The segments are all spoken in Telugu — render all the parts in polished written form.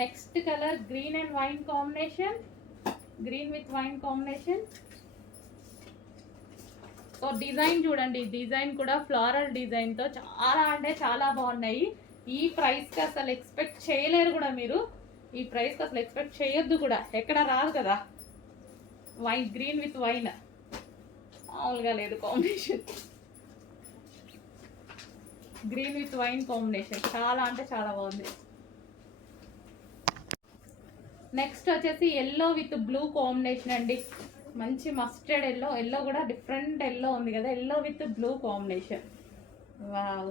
Next colour green and wine combination, green with wine combination. So design చూడండి, డిజైన్ కూడా ఫ్లోరల్ డిజైన్తో చాలా అంటే చాలా బాగున్నాయి. ఈ ప్రైస్కి అసలు ఎక్స్పెక్ట్ చేయలేరు కూడా మీరు, ఈ ప్రైస్కి అసలు ఎక్స్పెక్ట్ చేయొద్దు కూడా, ఎక్కడ రాదు కదా. వైన్, గ్రీన్ విత్ వైన్ మామూలుగా లేదు combination. Green with wine combination చాలా అంటే చాలా బాగుంది. నెక్స్ట్ వచ్చేసి ఎల్లో విత్ బ్లూ కాంబినేషన్ అండి. మంచి మస్టర్డ్ ఎల్లో, ఎల్లో కూడా డిఫరెంట్ ఎల్లో ఉంది కదా, yellow with blue combination. Wow,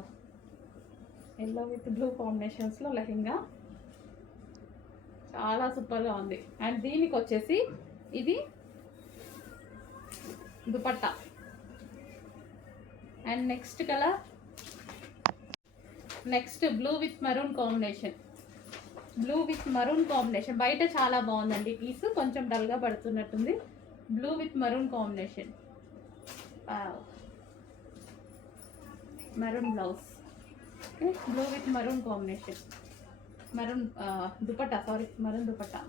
yellow with blue కాంబినేషన్స్లో లెహెంగా చాలా సూపర్గా ఉంది. అండ్ దీనికి వచ్చేసి ఇది dupatta. And next colour, next blue with maroon combination, blue with maroon combination. బయట చాలా బాగుందండి పీస్, కొంచెం డల్గా పడుతున్నట్టుంది. Blue with maroon combination, maroon blouse. Okay, blue with maroon combination, maroon dupatta, sorry maroon dupatta.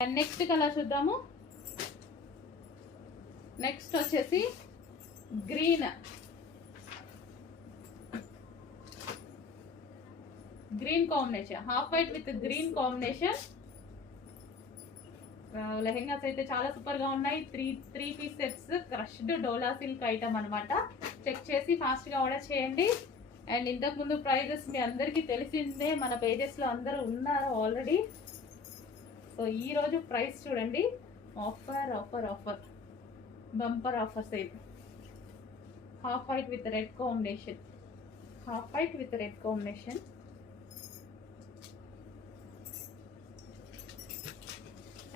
And next colour చూద్దాము. నెక్స్ట్ వచ్చేసి green, green combination, half white with green combination. Lehengas అయితే చాలా సూపర్ గా ఉన్నాయి. త్రీ పీస్ సెట్స్, క్రష్డ్ డోలా సిల్క్ ఐటమ్ అనమాట. చెక్ చేసి ఫాస్ట్ గా ఆర్డర్ చేయండి. అండ్ ఇంతకు ముందు ప్రైజెస్ మీ అందరికీ తెలిసిందే, మన పేజెస్ లో అందరూ ఉన్నారు ఆల్రెడీ. సో ఈ రోజు ప్రైస్ చూడండి, offer offer offer, bumper offer sale. Half white with red combination, half white with red combination.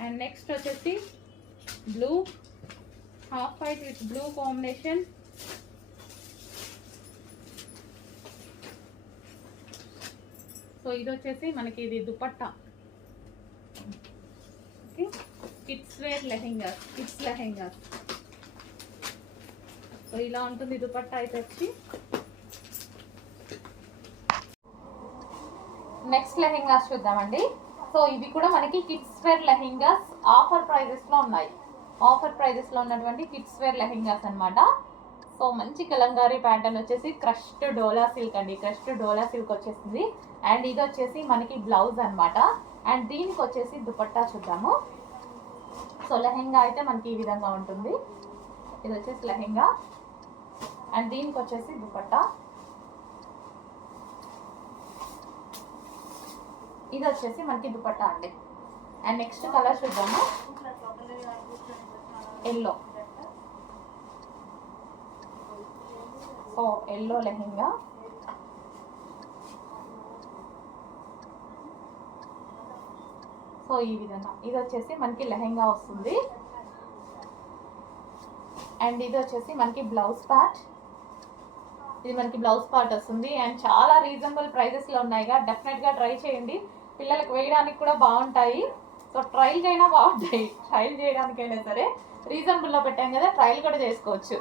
And next వచ్చేసి blue, half white with blue combination. So ఇది వచ్చేసి మనకి ఇది dupatta. Okay, kids wear lehengas, kids lehengas. So ఇలా ఉంటుంది దుపట్టా అయితే వచ్చి. నెక్స్ట్ లెహెంగాస్ చూద్దామండి. సో ఇవి కూడా మనకి కిడ్స్ వేర్ లెహెంగాస్ ఆఫర్ ప్రైజెస్లో ఉన్నాయి. ఆఫర్ ప్రైజెస్లో ఉన్నటువంటి కిడ్స్ వేర్ లెహెంగాస్ అనమాట. సో మంచి కలంకారీ ప్యాటర్న్ వచ్చేసి క్రష్డ్ డోలా సిల్క్ అండి, క్రష్డ్ డోలా సిల్క్ వచ్చేసింది. అండ్ ఇది వచ్చేసి మనకి బ్లౌజ్ అనమాట. అండ్ దీనికి వచ్చేసి దుపట్టా చూద్దాము. సో లెహెంగా అయితే మనకి ఈ విధంగా ఉంటుంది. ఇది వచ్చేసి లెహెంగా, అండ్ దీనికి వచ్చేసి దుపట్టా. ఇది వచ్చేసి మనకి దుపట్టా అండి. అండ్ నెక్స్ట్ కలర్ చూద్దాము, yellow. So yellow lehenga. So ఈ విధంగా ఇది వచ్చేసి మనకి లెహెంగా వస్తుంది. అండ్ ఇది వచ్చేసి మనకి బ్లౌజ్ పార్ట్, ఇది మనకి బ్లౌజ్ పార్ట్ వస్తుంది. అండ్ చాలా రీజనబుల్ ప్రైజెస్లో ఉన్నాయిగా, డెఫినెట్గా ట్రై చేయండి. పిల్లలకు వేయడానికి కూడా బాగుంటాయి. సో ట్రైల్కి అయినా బాగుంటాయి, ట్రైల్ చేయడానికైనా సరే రీజనబుల్లో పెట్టాం కదా, ట్రైల్ కూడా చేసుకోవచ్చు.